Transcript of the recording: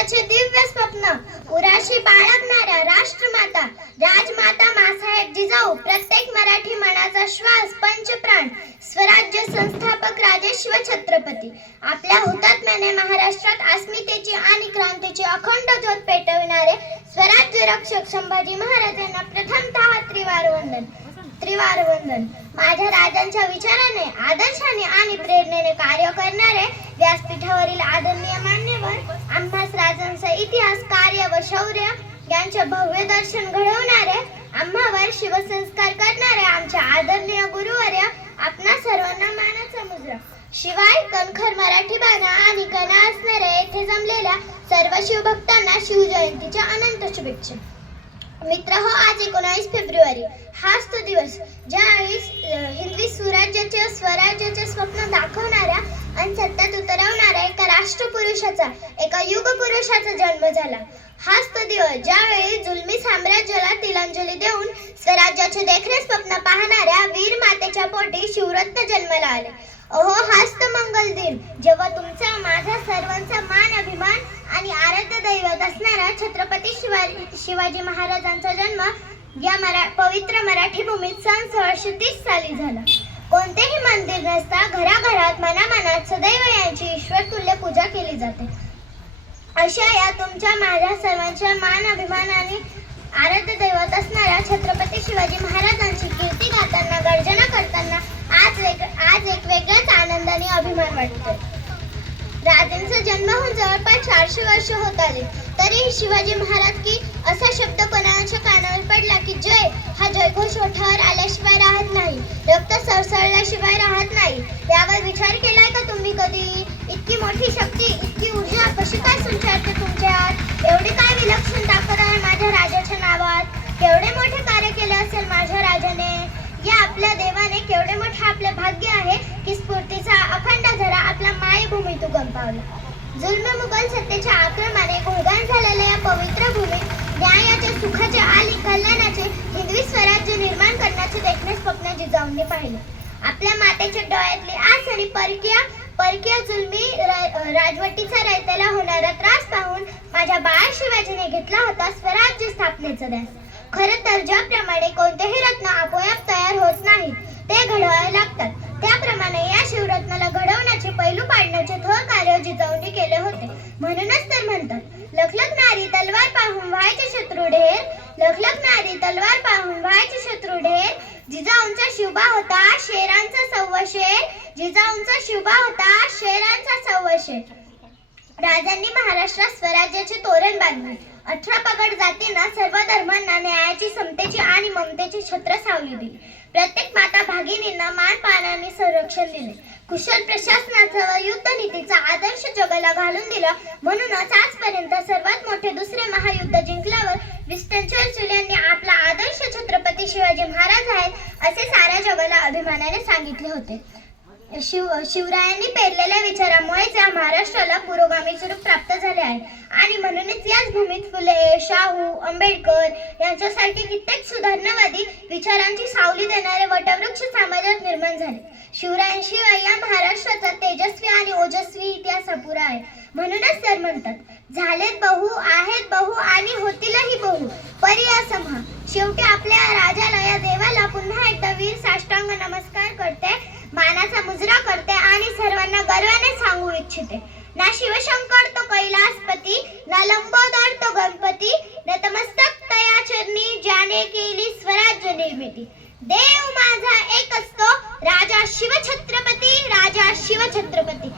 स्वराज्याचे दिव्य स्वप्न उराशी बाळगणाऱ्या राष्ट्रमाता राजमाता मासाहेब जिजाऊ प्रत्येक मराठी मनाचा श्वास पंचप्राण स्वराज्य संस्थापक राजेश्वर छत्रपती आपल्या हुतात्म्याने महाराष्ट्रात अस्मितेची आणि क्रांतीची अखंड ज्योत पेटविणारे स्वराज्य रक्षक संभाजी महाराजांना प्रथमतः त्रिवार वंदन। माझ्या राजांच्या विचाराने आदर्शाने आणि प्रेरणेने कार्य करणारे व्यासपीठावरील आदरणीय मान्यवर आम्हास राजांचा इतिहास कार्य व शौर्य यांचे भव्य दर्शन घडवणारे आम्हावर शिवसंस्कार करणारे आमच्या आदरणीय गुरुवर्य आपणा सर्वांना मानाचा मुजरा। शिवाय कणखर मराठी बाणा आणि कणा असणाऱ्या येथे जमलेल्या सर्व शिवभक्तांना शिवजयंतीच्या अनंत शुभेच्छा। मित्र हो, आज 19 फेब्रुवारी हाच तो दिवस ज्यावेळी हिंदवी स्वराज्याचे स्वप्न दाखवणाऱ्या आणि सत्यात उतरवणाऱ्या एका राष्ट्रपुरुषाचा एका युगपुरुषाचा जन्म झाला। हाच तो दिवस ज्यावेळी जुलमी साम्राज्याला तिलांजली देऊन स्वराज्याचे देखणे स्वप्न पाहणाऱ्या वीर मातेच्या पोटी शिवरत्न जन्माला आले। अहो, हाच तो मंगल दिन जेव्हा तुमचा माझा सर्वांचा मान अभिमान आणि आराध्य दैवत असणारा छत्रपती शिवाजी महाराजांचा जन्म या पवित्र मराठी भूमीत सन 1630 साली झाला। कोणतेही मंदिर नसता घराघरात मनामनात सदैव यांची ईश्वरतुल्य पूजा केली जाते। अशा या तुमच्या माझ्या सर्वांच्या मान अभिमान आणि आराध्य दैवत असणाऱ्या छत्रपती शिवाजी महाराजांची कीर्ती गाताना गर्जना करताना आज एक वेगळ्याच आनंदाने अभिमान वाटतो। राजांचा जन्म होऊन जवळपास 400 वर्ष होत आले तरीही शिवाजी महाराज की असा शब्द कोणाच्या कानावर पडला की जय हा जयघोष ओठावर आल्याशिवाय राहत नाही, रक्त सरसळल्याशिवाय राहत नाही। यावर विचार केलाय का तुम्ही कधी? इतकी मोठी शक्ती, इतकी ऊर्जा कशी काय संचारते तुमच्यात? एवढी काय विलक्षण ताकद आहे माझ्या राजाच्या नावात? केवढे मोठे कार्य केले असेल माझ्या राजाने? या आपल्या देवाने केवढे मोठे आपले भाग्य आहे की स्फूर्तीचा अखंड झरा आपल्या मायभूमीत उगम पावला। जुलम मुघल सत्तेच्या आक्रमणाने गुणगान झालेल्या या पवित्र भूमीत न्यायाचे, सुखाचे आणि कल्याणाचे हिंदवी स्वराज्य निर्माण करण्याचे देखणे स्वप्न जिजाऊंनी पाहिले। आपल्या मातेच्या डोळ्यातली आस आणि परकीय जुलमी राजवटीचा रयतेला होणारा त्रास पाहून माझ्या बाळ शिवाजीने घेतला होता स्वराज्य स्थापनेचा ध्यास। खरं तर ज्याप्रमाणे कोणतेही रत्न आपोआप तयार होत नाही, ते घडवावे लागतात, त्याप्रमाणे या शिवरत्नाला घडवण्याचे पैलू पाडण्याचे थोर कार्य जिजाऊंनी केले होते। म्हणूनच तर म्हणतात, लखलखणारी तलवार पाहून व्हायचे शत्रू ढेर, लखलखणारी तलवार पाहून व्हायचे शत्रू ढेर। जिजाऊंचा शिवबा होता शेरांचा सव्वाशेर, जिजाऊंचा शिवबा होता शेरांचा सव्वाशेर। राजांनी महाराष्ट्रात स्वराज्याचे तोरण बांधले। 18 पगड जातींना, सर्व धर्मांना न्यायाची, समतेची आणि ममतेची छत्र सावली दिली। प्रत्येक माता भगिनींना मानपानाने संरक्षण दिले। कुशल प्रशासनाचा व युद्धनीतीचा आदर्श जगाला घालून दिला। म्हणूनच आजपर्यंत सर्वात मोठे दुसरे महायुद्ध जिंकल्यावर विन्स्टन चर्चिल यांनी आपला आदर्श छत्रपती शिवाजी महाराज आहेत असे साऱ्या जगाला अभिमानाने सांगितले होते। शिवरायांनी पेरलेल्या विचारामुळेच या महाराष्ट्राला पुरोगामी स्वरूप प्राप्त झाले आहे आणि म्हणूनच याच भूमीत फुले, शाहू, आंबेडकर यांच्यासारखे कित्येक सुधारणावादी विचारांची सावली देणारे वटवृक्ष समाजात निर्माण झाले। शिवरायांशिवाय या महाराष्ट्राचा तेजस्वी आणि ओजस्वी इतिहास अपुरा आहे। म्हणूनच तर म्हणतात, झालेत बहु, आहेत बहु आणि होतीलही बहु, परी असम। शेवटी आपल्या राजाला, या देवाला पुन्हा एकदा वीर साष्टांग नमस्कार करते, मानाचा मुजरा करते आणि सर्वांना गर्वाने सांगू इच्छिते, ना शिवशंकर तो कैलासपती, ना लंबोदर तो गणपती, नतमस्तक तया चरणी ज्याने केली स्वराज्य निर्मिती। देव माझा एक असतो, राजा शिवछत्रपती, राजा शिवछत्रपती।